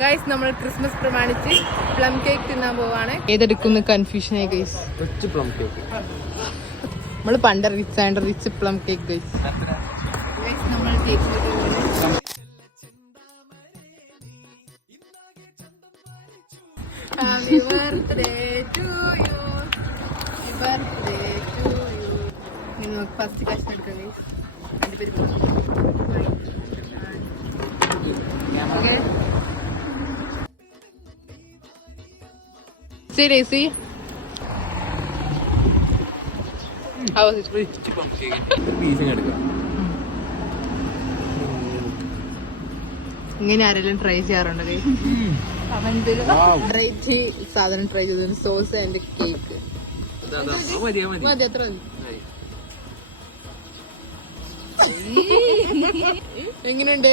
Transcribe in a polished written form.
Guys നമ്മൾ Christmas പ്രമാണിച്ച് plum cake തിന്നാൻ പോവാണ്. ഏതെടുക്കുന്ന കൺഫ്യൂഷൻ ആയി ഗൈസ്. നമ്മള് പണ്ട് റിച്ച് പ്ലം കേക്ക് ഗൈസ്. നമ്മൾ Happy birthday to you. Happy birthday to you. നമുക്ക് ഫസ്റ്റ് കഷ്ണം എടുക്കാം guys. Okay Seriously? How was it? ഇങ്ങനെ ആരെങ്കിലും ട്രൈ ചെയ്യാറുണ്ട് വെറൈറ്റി സാധനം ട്രൈ ചെയ്തു. സോസ് ആൻഡ് കേക്ക് മതി, അത്ര മതി. എങ്ങനെയുണ്ട്?